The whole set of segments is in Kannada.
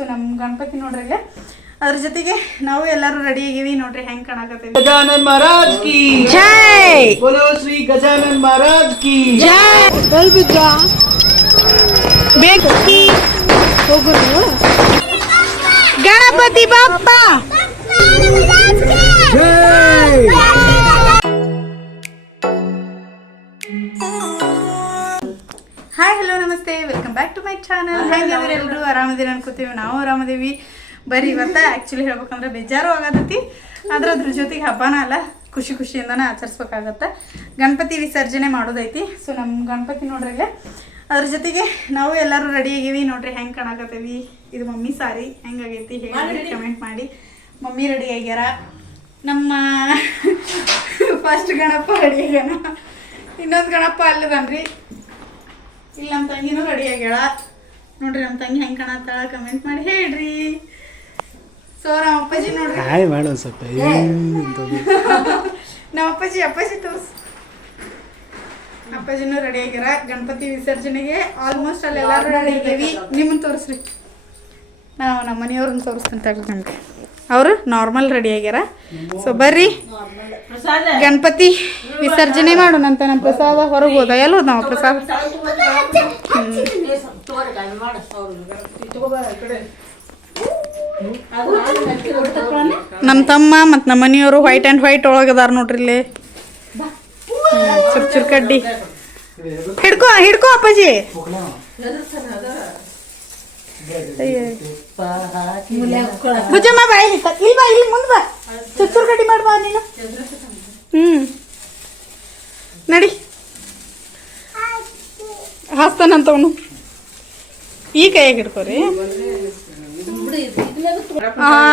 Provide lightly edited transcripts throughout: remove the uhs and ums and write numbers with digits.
ಸೊ ನಮ್ಮ ಗಣಪತಿ ನೋಡ್ರಿ ಇಲ್ಲೇ ಅದ್ರ ಜೊತೆಗೆ ನಾವು ಎಲ್ಲರೂ ರೆಡಿ ಆಗಿವಿ ನೋಡ್ರಿ ಹೆಂಗ್ ಕಾಣಕತ್ತೀವಿ. गजानन महाराज की ಜೈ बोलो श्री गजानन महाराज की ಜೈ ಬಲ್ಬಿದ್ರಾ ಬೇಕಿ ಹೋಗುದು ಗಣಪತಿ ಬಪ್ಪ ಜೈ. Hi hello namaste welcome back to my channel. ಹೆಂಗಿದ್ರೆ ಎಲ್ಲರೂ ಆರಾಮದಿರಿ ಅನ್ಕೋತೀವಿ, ನಾವು ಆರಾಮದೀವಿ. ಬರೀ ಇವತ್ತ ಆ್ಯಕ್ಚುಲಿ ಹೇಳ್ಬೇಕಂದ್ರೆ ಬೇಜಾರು ಆಗತೈತಿ, ಆದ್ರೆ ಅದ್ರ ಜೊತೆಗೆ ಹಬ್ಬನ ಅಲ್ಲ, ಖುಷಿ ಖುಷಿಯಿಂದನೇ ಆಚರಿಸ್ಬೇಕಾಗತ್ತೆ. ಗಣಪತಿ ವಿಸರ್ಜನೆ ಮಾಡೋದೈತಿ. ಸೊ ನಮ್ಮ ಗಣಪತಿ ನೋಡ್ರಿ ಇಲ್ಲೇ ಅದ್ರ ಜೊತೆಗೆ ನಾವು ಎಲ್ಲರೂ ರೆಡಿ ಆಗಿವಿ ನೋಡ್ರಿ ಹೆಂಗೆ ಕಾಣಕತ್ತೀವಿ. ಇದು ಮಮ್ಮಿ ಸಾರಿ ಹೆಂಗಾಗೈತಿ ಹೇಳಿ ಕಮೆಂಟ್ ಮಾಡಿ. ಮಮ್ಮಿ ರೆಡಿ ಆಗ್ಯಾರ, ನಮ್ಮ ಫಸ್ಟ್ ಗಣಪ ರೆಡಿ ಆಗ್ಯಾನ, ಇನ್ನೊಂದು ಗಣಪ ಅಲ್ಲದನ್ರಿ, ಇಲ್ಲಿ ನಮ್ಮ ತಂಗಿನೂ ರೆಡಿ ಆಗ್ಯಾಳ ನೋಡ್ರಿ. ನಮ್ಮ ತಂಗಿ ಹೆಂಗೆ ಕಾಣತ್ತಾಳ ಕಮೆಂಟ್ ಮಾಡಿ ಹೇಳ್ರಿ. ಸೊ ನಮ್ಮ ಅಪ್ಪಾಜಿ ನೋಡ್ರಿ ಹಾಯ್ ಮಾಡು ಸ್ವಲ್ಪ ನಮ್ಮ ಅಪ್ಪಾಜಿ ತೋರ್ಸ್. ಅಪ್ಪಾಜಿನೂ ರೆಡಿ ಆಗ್ಯಾರ ಗಣಪತಿ ವಿಸರ್ಜನೆಗೆ. ಆಲ್ಮೋಸ್ಟ್ ಅಲ್ಲಿ ಎಲ್ಲರೂ ರೆಡಿ ಆಗೇವಿ. ನಿಮ್ಮನ್ನ ತೋರಿಸ್ರಿ, ನಾವು ನಮ್ಮ ಮನೆಯವ್ರನ್ನ ತೋರಿಸ್ತಂತ ನಮ್ಗೆ. ಅವರು ನಾರ್ಮಲ್ ರೆಡಿ ಆಗ್ಯಾರ. ಸೊ ಬರ್ರಿ ಗಣಪತಿ ವಿಸರ್ಜನೆ ಮಾಡೋಣಂತ. ನಮ್ಮ ಪ್ರಸಾದ ಹೊರಗೆ ಹೋದ ಎಲ್ಲ ಹೋದ ನಾವು ಪ್ರಸಾದ. ನಮ್ಮ ತಮ್ಮ ಮತ್ತು ನಮ್ಮ ಮನೆಯವರು ವೈಟ್ ಆ್ಯಂಡ್ ವೈಟ್ ಒಳಗದಾರ ನೋಡ್ರಿ ಇಲ್ಲಿ. ಚುರ್ ಕಡ್ಡಿ ಹಿಡ್ಕೋ ಅಪ್ಪಾಜಿ. ಭುಜಮ್ಮ ಬಾ, ಇಲ್ಲಿ ಮುಂದೆ ಬಾ, ಚುರ್ ಕಡ್ಡಿ ಮಾಡ್ಬಾ ನೀನು. ನಡಿ ಹಾಸ್ತಾನಂತವನು. ಈ ಕೈಯಾಗ ಹಿಡ್ಕೋರಿ.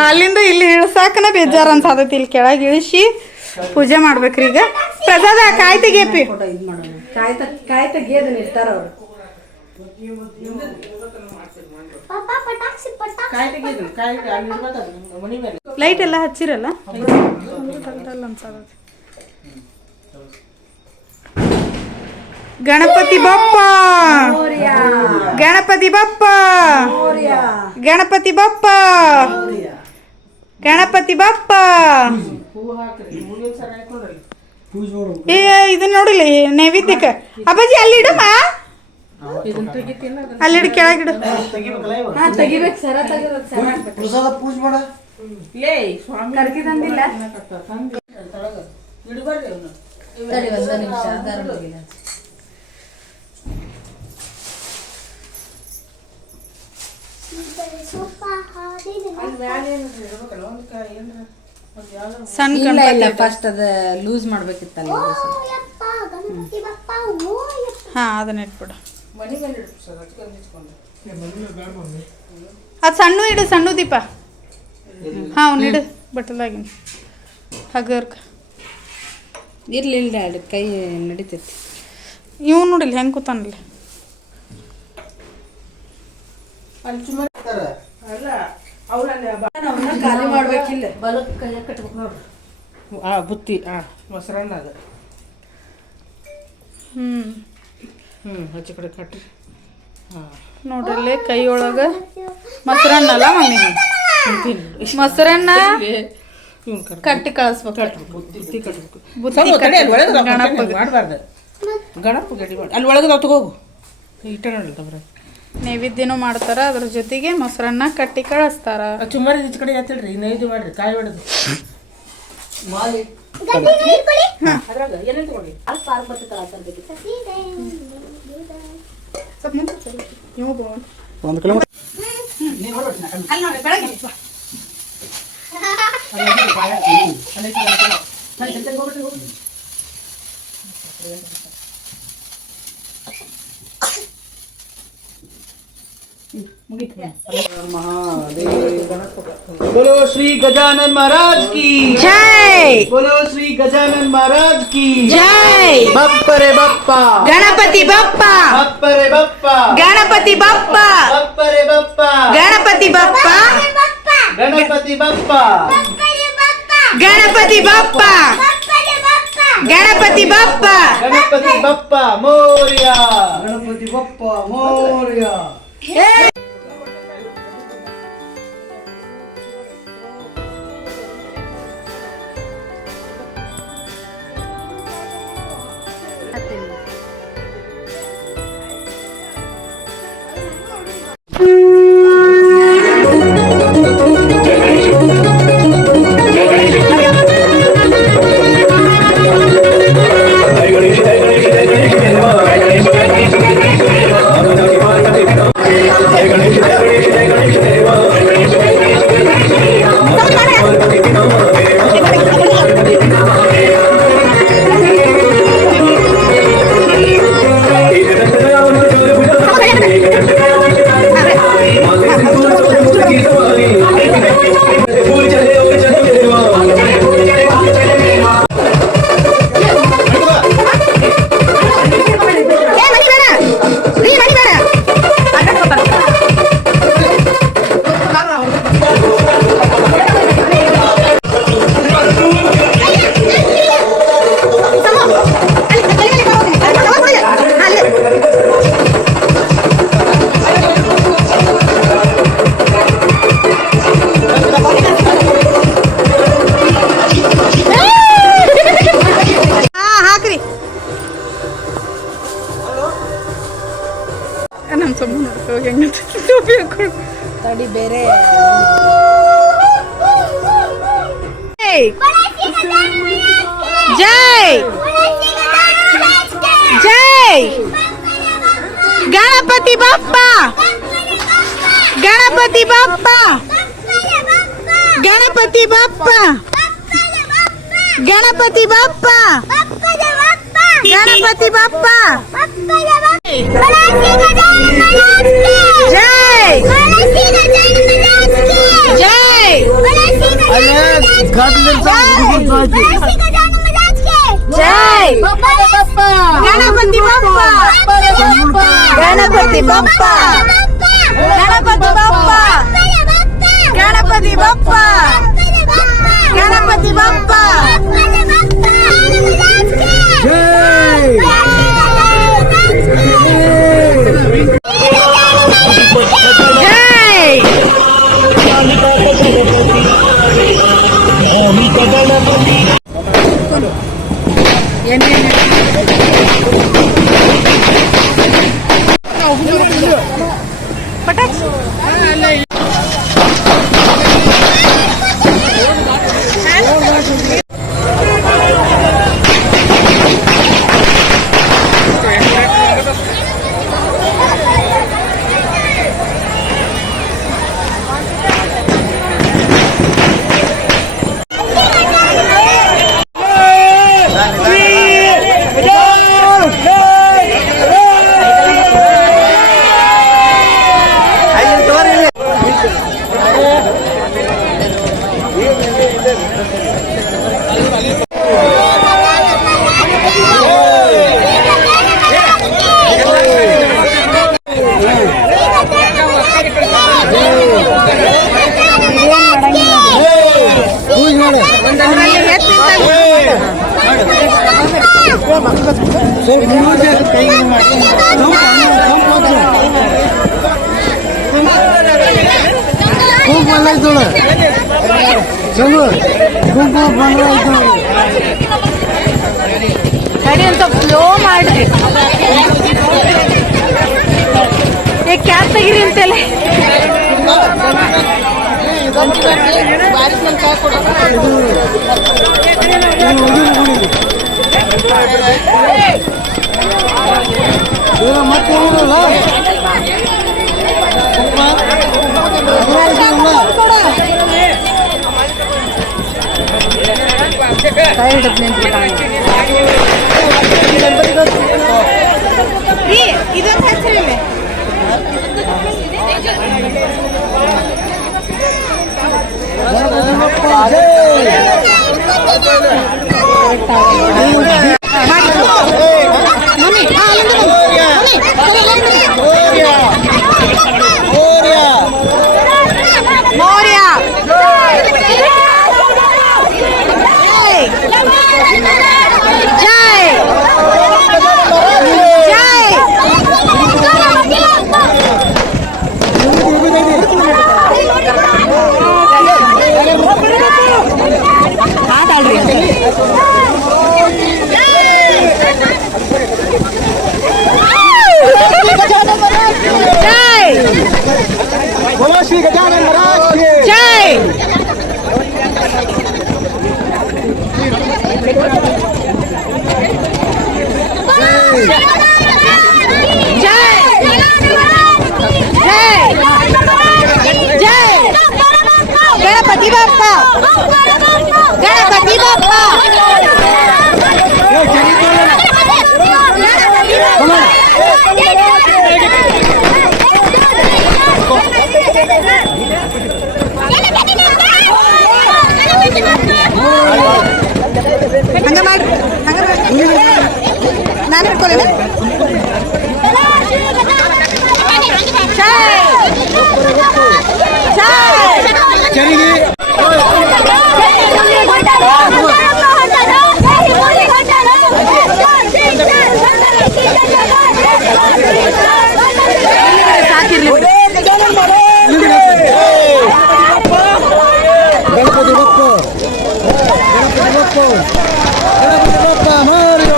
ಅಲ್ಲಿಂದ ಇಲ್ಲಿ ಇಳಿಸಾಕನ ಬೇಜಾರು ಅನ್ಸಾದೈತಿ. ಇಲ್ಲಿ ಕೆಳಗೆ ಇಳಿಸಿ ಪೂಜೆ ಮಾಡ್ಬೇಕ್ರಿ. ಈಗ ಪ್ರಸಾದ ಕಾಯಿ ತೆಗಿಯಪ್ಪಿ. ಲೈಟ್ ಎಲ್ಲ ಹಚ್ಚಿರಲ್ಲ ಅನ್ಸಾದೈತಿ. ಗಣಪತಿ ಬಪ್ಪ ಗಣಪತಿ ಬಪ್ಪ ಗಣಪತಿ ಬಪ್ಪ ಗಣಪತಿ ಬಪ್ಪ. ಏ ಇದನ್ನ ನೋಡಿಲ್ಲ ನೈವೇದ್ಯಕ್ಕೆ. ಅಪ್ಪಾಜಿ ಅಲ್ಲಿ ಇಡಮ್ಮ, ಅಲ್ಲಿಡು ಕೆಳಗಿಡು. ಸಣ್ಣ ಫಸ್ಟ್ ಅದ ಲೂಸ್ ಮಾಡ್ಬೇಕಿತ್ತಲ್ಲ. ಹಾ ಅದನ್ನ ಇಟ್ಬಿಡು. ಅದು ಸಣ್ಣ ಇಡು, ಸಣ್ಣ ದೀಪ. ಹಾ ಅವ್ನು ಇಡು ಬಟ್ಟಲಾಗಿ ಹಗರ್ಕ ಇರ್ಲಿ ಕೈ ನಡಿತೈತಿ. ಇವ್ ನೋಡಿಲ್ಲ ಹೆಂಗೆ ಕೂತಾನಲ್ಲ. ಖಾಲಿ ಮಾಡ್ಬೇಕಿಲ್ಲ. ಬುತ್ತಿ ಮೊಸರನ್ನ ಅದು ಹಚ್ಚಿ ಕಡೆ ಕಟ್ಟಿ ನೋಡ್ರಲ್ಲಿ ಕೈ ಒಳಗ ಮೊಸರನ್ನ ಅಲ್ಲ ಮಮ್ಮಿ, ಮೊಸರನ್ನ ಕಟ್ಟಿ ಕಳಿಸ್ಬೇಕು. ಬುತ್ತಿ ಕಟ್ಬೇಕು. ಮಾಡಬಾರ್ದು. ಗಣಪ ಗಡಿ ಮಾಡಿ ಅಲ್ಲಿ ಒಳಗೆ ನಾವು ತಗೋಗು ಇಟ್ಟ ನೋಡಿಲ್ಲ. ನೈವೇದ್ಯನೂ ಮಾಡ್ತಾರ, ಅದ್ರ ಜೊತೆಗೆ ಮೊಸರನ್ನ ಕಟ್ಟಿ ಕಳಿಸ್ತಾರ. ಚುಮ್ಮಾರಿ ಈಚ ಕಡೆ ಎತ್ತಲ್ರಿ, ನೈವೇದ್ಯ ಮಾಡ್ರಿ ಕಾಯಿ ಹೊಡೆದು ಒಂದು ಕಿಲೋಮೀಟರ್ बोलो श्री गजानन महाराज की जय. बोलो श्री गजानन महाराज की जय. बप्परे बप्पा गणपति बप्पा बप्परे बप्पा गणपति बप्पा बप्परे बप्पा गणपति बप्पा गणपति बप्पा गणपति बप्पा गणपति बप्पा गणपति बप्पा मोरया गणपति बप्पा मोरया ಬೇರೆ ಜೈ ಜೈ ಗಣಪತಿ ಬಪ್ಪ ಗಣಪತಿ ಬಪ್ಪ ಗಣಪತಿ ಬಪ್ಪ ಗಣಪತಿ ಬಪ್ಪ ಗಣಪತಿ ಬಪ್ಪ ಜೈ ಜೈ ಜೈ ಗಣಪತಿ ಬಪ್ಪ ಗಣಪತಿ ಬಪ್ಪ ಗಣಪತಿ ಬಪ್ಪ ಗಣಪತಿ ಬಪ್ಪ ಗಣಪತಿ ಬಪ್ಪ ಪಟಾಕ್ಷಿ ಗಾಡಿ ಅಂತ ಫ್ಲೋ ಮಾಡ್ರಿ ಕ್ಯಾಬ್ ತೆಗಿರಿ ಅಂತೆಲ್ಲ ಇದೊಂದು ಹೆಸರಿಲ್ಲ श्री गजानन महाराज की जय गणपति बाप्पा गणपति बाप्पा ನಾನು ಹಿಡ್ಕೊಳ್ಳಿ गणपति बप्पा मारियो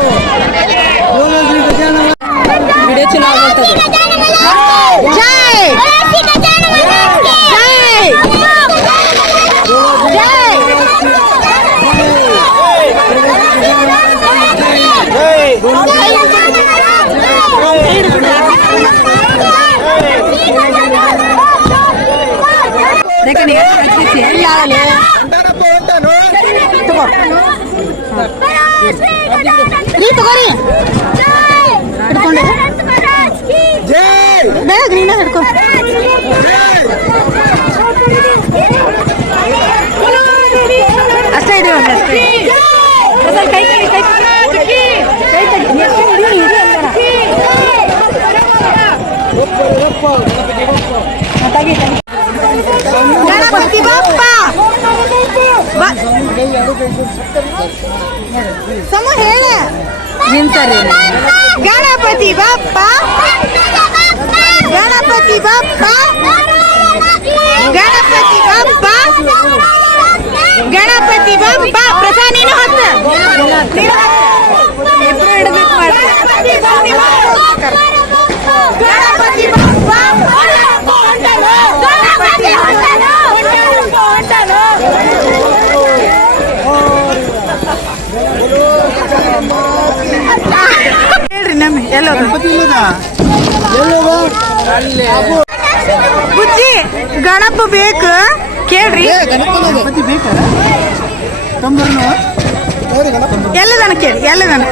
ತಗೋರಿ ಹಿಡ್ಕೊಂಡು ಬೇಡ ಗ್ರೀನ ಹಿಡ್ಕೊ ಅಷ್ಟೇ ಇದೆ ಕೈ ಗಣಪತಿ ಬಪ್ಪ ಸಮ ಹೇಳ ಗಣಪತಿ ಬಪ್ಪ ಗಣಪತಿ ಬಪ್ಪ ಗಣಪತಿ ಬಪ್ಪ ಗಣಪತಿ ಬಪ್ಪ ಪ್ರಸಾದ ನೀನು ಹೊತ್ತ ಇಬ್ರು ಹಿಡಬೇಕು ಮಾಡಿ ಗಣಪತಿ ಬಪ್ಪ ಹೇಳ್ರಿ ನಮ್ಮಿ ಎಲ್ಲೋ ಬುಜ್ಜಿ ಗಣಪ ಬೇಕು ಕೇಳ್ರಿ ಎಲ್ಲದನ ಕೇಳಿ ಎಲ್ಲದನ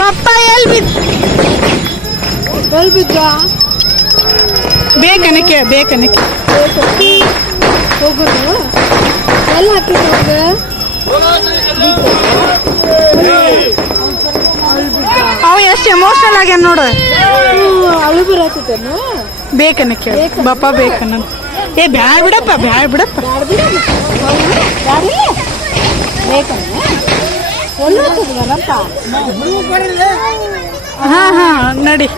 ಬಪ್ಪ ಎಲ್ಲಿ ಬಿದ್ದ ಬೇಕನಕ್ಕೆ ಹೋಗೋದು ಎಲ್ಲ ಹಾಕಿದ್ರು ಅವ ಎಷ್ಟು ಎಮೋಷನಲ್ ಆಗ್ಯಾನ ನೋಡು ಅಳು ಬರತ್ತೇನು ಬೇಕನಕ್ಕೆ ಬಪ್ಪ ಬೇಕನ್ನ ಏ ಬ್ಯಾಡ ಬಿಡಪ್ಪ ಹಾ ನಡಿ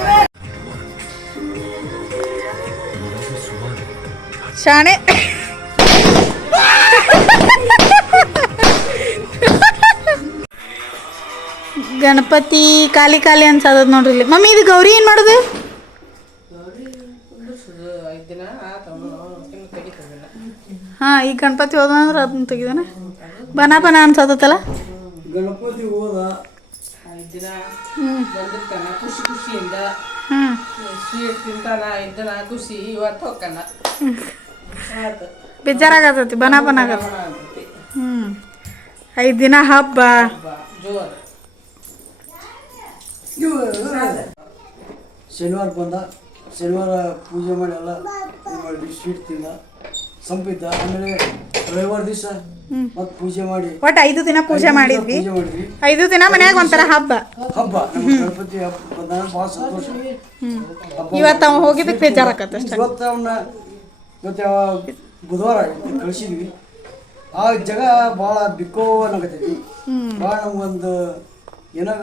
ಶಾಣೆ ಗಣಪತಿ ಖಾಲಿ ಅನ್ಸದ ನೋಡ್ರಿ ಇಲ್ಲಿ ಮಮ್ಮಿ ಇದು ಗೌರಿ ಏನ್ ಮಾಡುದು ಹಾ ಈ ಗಣಪತಿ ಹೋದ ಅಂದ್ರೆ ಅದನ್ನ ತೆಗಿದಾನ ಬನ ಅನ್ಸತ್ತಲ್ಲ ಗಣಪತಿ ಹೋದ 5 ದಿನ ಬಂದಿರ್ತಾನ ಖುಷಿಯಿಂದ ಸ್ವೀಟ್ ತಿಂತಾನ 5 ದಿನ ಖುಷಿ ಇವತ್ತು ಹೋಗ್ತಾನ ಬೇಜಾರಾಗತೈತಿ ಬನ ಆಗತ್ತ 5 ದಿನ ಹಬ್ಬ ಶನಿವಾರ ಬಂದ ಶನಿವಾರ ಪೂಜೆ ಮಾಡಿ ಎಲ್ಲ ಮಾಡಿ ಸ್ವೀಟ್ ತಿಂದ ಸಂಪಿದ್ದ ಆಮೇಲೆ ರವಿವಾರ ದಿವಸ ಮತ್ತೆ ಪೂಜೆ ಮಾಡಿ ಒಟ್ಟು 5 ದಿನ ಪೂಜೆ ಮಾಡಿದ್ವಿ 5 ದಿನ ಮನ್ಯಾಗ ಒಂಥರ ಹಬ್ಬ ನಮ್ಮ ಗಣಪತಿ ಹಬ್ಬ ಬಂದ ಭಾಳ ಸಂತೋಷ ಇವತ್ತು ಅವ ಹೋಗಿದ್ದಕ್ಕೆ ಬೇಜಾರಾಕತ್ತ ಅಷ್ಟೇ ಇವತ್ತು ಬುಧವಾರ ಕಳಿಸಿದ್ವಿ ಆ ಜಾಗ ಭಾಳ ಬಿಕ್ಕೋ ಅನ್ನಕತ್ತೈತಿ ಭಾಳ ನಮ್ಗೊಂದು ಏನೋ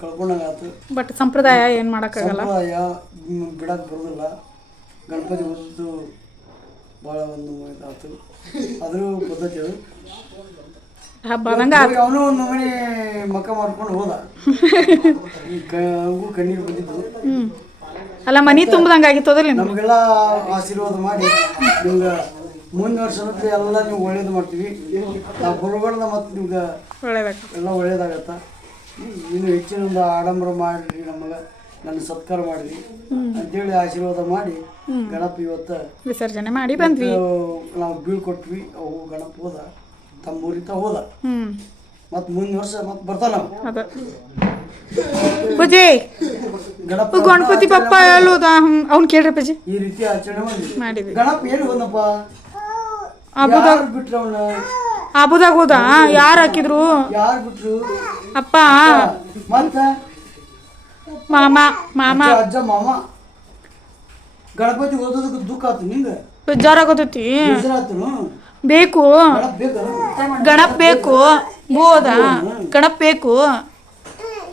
ಕಳ್ಕೊಂಡಂಗಾತು ಬಟ್ ಸಂಪ್ರದಾಯ ಏನು ಮಾಡೋಕ್ಕಾಗಲ್ಲ ಸಂಪ್ರದಾಯ ಬಿಡಕ್ಕೆ ಬರೋದಿಲ್ಲ ಗಣಪತಿ ಓದಿದ್ದು ಭಾಳ ಒಂದು ಇದಾಯ್ತು ಅದ್ರ ಪದ್ಧತಿ ಅದು ಹಬ್ಬದಂಗ ಅವನು ಒಂದು ಮನೆ ಮಕ್ಕ ಮಾಡ್ಕೊಂಡು ಹೋದ ಹಂಗೂ ಕಣ್ಣೀರು ಬಂದಿದ್ದು ಅಲ್ಲ ಮನಿ ತುಂಬದಂಗ ಆಗಿತ್ತೋದಿಲ್ಲ ನಮಗೆಲ್ಲ ಆಶೀರ್ವಾದ ಮಾಡಿ ನಿಮ್ಗೆ ಮುಂದಿನ ವರ್ಷದಲ್ಲಿ ಎಲ್ಲ ನೀವು ಒಳ್ಳೇದು ಮಾಡ್ತೀವಿ ನಾವು ಬರೋಬಾರ್ದ ಮತ್ತು ನಿಮ್ಗೆ ಎಲ್ಲ ಒಳ್ಳೇದಾಗತ್ತ ಇನ್ನು ಹೆಚ್ಚಿನ ಒಂದು ಆಡಂಬರ ಮಾಡಿರಿ ನಮಗೆ ನನ್ನ ಸತ್ಕಾರ ಮಾಡಿರಿ ಅಂತೇಳಿ ಆಶೀರ್ವಾದ ಮಾಡಿ ಗಣಪ ಇವತ್ತು ವಿಸರ್ಜನೆ ಮಾಡಿ ಬಂದ್ವಿ ನಾವು ಬೀಳ್ಕೊಟ್ವಿ ಅವು ಗಣಪ ಹೋದ ತಮ್ಮೂರಿತ ಹೋದ ಮತ್ತು ಮುಂದಿನ ವರ್ಷ ಮತ್ತೆ ಬರ್ತಾನ ಅದ ಪೂಜೆ ಗಣಪತಿ ಪಪ್ಪ ಎಲ್ಲೋದ ಅವ್ನು ಕೇಳ್ರಿ ಪೂಜೆ ಈ ರೀತಿ ಆಚರಣೆ ಮಾಡಿದ್ವಿ ಗಣಪ ಏನು ಹೋದಪ್ಪ ಬಿಟ್ರು ಅವನ ಆಬುದಾಗ ಹೋದ ಯಾರು ಹಾಕಿದ್ರು ಯಾರು ಬಿಟ್ರು ಅಪ್ಪ ಮತ್ತ ಮಾಮ ಅಜ್ಜ ಮಾಮ ಗಣಪತಿ ಓದೋದಕ್ಕೆ ದುಃಖ ಆಯ್ತು ನಿಂಗೆ ಬೇಜಾರಾಗತೈತಿ ಹೆಸರಾತನು ಬೇಕು ಬೇಕಲ್ಲ ಗಣಪ್ ಬೇಕು ಬೋದ ಗಣಪ್ ಬೇಕು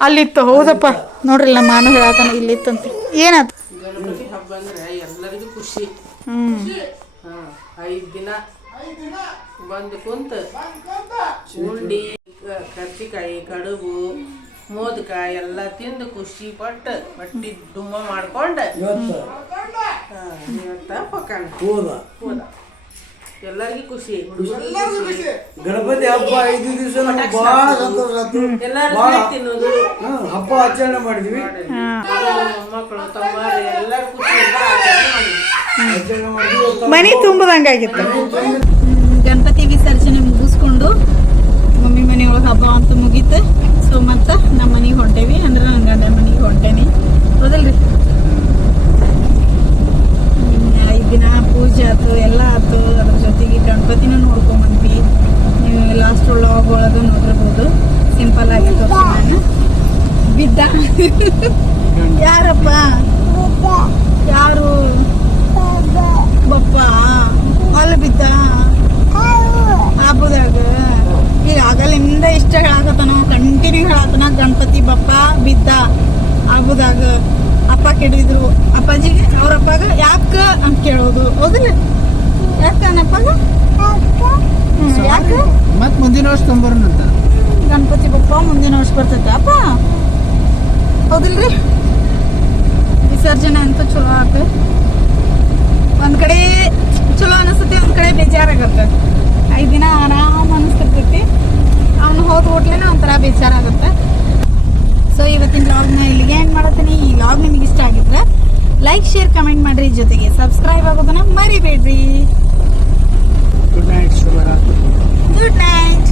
ಅಲ್ಲಿತ್ತು ಹೌದಪ್ಪ ನೋಡ್ರಿ ನಮ್ಮ ಮಾನ ಹೇಳತಾನ ಇಲ್ಲಿತ್ತಂತ ಏನಾಯ್ತು ಗಣಪತಿ ಹಬ್ಬ ಅಂದ್ರೆ ಎಲ್ಲರಿಗೂ ಖುಷಿ. ಹ್ಮ್ 5 ದಿನ ಬಂದು ಕುಂತ ಉಂಡಿ ಕರ್ಚಿಕಾಯಿ ಕಡುಬು ಮೋದಕ ಎಲ್ಲ ತಿಂದು ಖುಷಿ ಪಟ್ಟು ಹೊಟ್ಟಿ ಡುಮ್ಮ ಮಾಡ್ಕೊಂಡು ಇವತ್ತ ಪಕ್ಕಣ ಹೋದ ಎಲ್ಲರಿಗೂ ಖುಷಿ. ಗಣಪತಿ ಹಬ್ಬ 5 ದಿವಸ ನಮ್ಗೆ ಬಹಳ ಸಂತೋಷ ಆಯ್ತು. ಎಲ್ಲರೂ ತಿನ್ನೋದು ಹಬ್ಬ ಆಚರಣೆ ಮಾಡಿದ್ವಿ ಮಕ್ಕಳು ತಮ್ಮರು ಎಲ್ಲರೂ ಖುಷಿಯಿಂದ ಆಚರಣೆ ಮಾಡಿದ್ವಿ. ಆಚರಣೆ ಮಾಡಿದ್ವಿ ಮನಿ ತುಂಬದಂಗಾಗಿತ್ತು ಗಣಪತಿ ವಿಸರ್ಜನೆ ಮುಗಿಸ್ಕೊಂಡು ಮಮ್ಮಿ ಮನೆಯೊಳಗೆ ಹಬ್ಬ ಅಂತ ಮುಗೀತು. ಸೊ ಮತ್ತೆ ನಮ್ಮ ಮನೆಗೆ ಹೊಂಟೇವಿ ಅಂದ್ರೆ ನನ್ನ ಗಂಡನ ಮನೆಗೆ ಹೊಂಟೇನಿ ಹೌದಲ್ರಿ. 5 ದಿನ ಪೂಜೆ ಆಯ್ತು ಎಲ್ಲ ಆಯ್ತು. ಅದ್ರ ಜೊತೆಗೆ ಗಣಪತಿನೂ ನೋಡ್ಕೊಂಬಂದ್ವಿ. ನೀವು ಲಾಸ್ಟ್ ವ್ಲಾಗ್ ಒಳಗೆ ನೋಡಿರ್ಬೋದು. ಸಿಂಪಲ್ ಆಗಿ ನಾನು ಬಿದ್ದ ಯಾರಪ್ಪ ಯಾರು ಬಪ್ಪ ಅಲ್ಲಿ ಬಿದ್ದ ಹಬ್ಬದಾಗ. ಈಗ ಆಗಲಿಂದ ಇಷ್ಟ ಹೇಳಕತ್ತಾನ ಕಂಟಿನ್ಯೂ ಹೇಳತ್ತಾನ ಗಣಪತಿ ಬಪ್ಪ ಬಿದ್ದ ಹಬ್ಬದಾಗ. ಅಪ್ಪ ಕೆಡಿದ್ರು ಅಪ್ಪಾಜಿಗೆ ಅವ್ರ ಅಪ್ಪಾಗ ಯಾಕ ಅಂತ ಕೇಳೋದು ಹೌದಿಲ್ಲ. ಯಾಕ ಅನಪ್ಪಾಗ ಯಾಕ ಮತ್ ಮುಂದಿನ ವರ್ಷ ತೊಂಬರ್ನಂತ ಗಣಪತಿ ಬಪ್ಪ ಮುಂದಿನ ವರ್ಷ ಬರ್ತೈತೆ ಅಪ್ಪ ಹೌದಿಲ್ರಿ. ವಿಸರ್ಜನೆ ಅಂತೂ ಚಲೋ ಆತ. ಒಂದ್ ಕಡೆ ಚಲೋ ಅನಿಸ್ತತಿ ಒಂದ್ ಕಡೆ ಬೇಜಾರಾಗತ್ತೆ. 5 ದಿನ ಆರಾಮ್ ಅನಿಸ್ತಿರ್ತೈತಿ. ಅವ್ನು ಹೋದ ಹೋಟ್ಲೇನೆ ಒಂಥರ ಬೇಜಾರಾಗುತ್ತೆ. ಸೊ ಇವತ್ತಿನ ವ್ಲಾಗ್ನ ಇಲ್ಲಿಗೆ ಎಂಡ್ ಮಾಡತ್ತೀನಿ. ಈ ವ್ಲಾಗ್ ನಿಮಗೆ ಇಷ್ಟ ಆಗಿದ್ರೆ ಲೈಕ್ ಶೇರ್ ಕಮೆಂಟ್ ಮಾಡ್ರಿ. ಜೊತೆಗೆ ಸಬ್ಸ್ಕ್ರೈಬ್ ಆಗೋದನ್ನ ಮರಿಬೇಡ್ರಿ. ಗುಡ್ ನೈಟ್ ಶುಭರಾತ್ರಿ. Good night.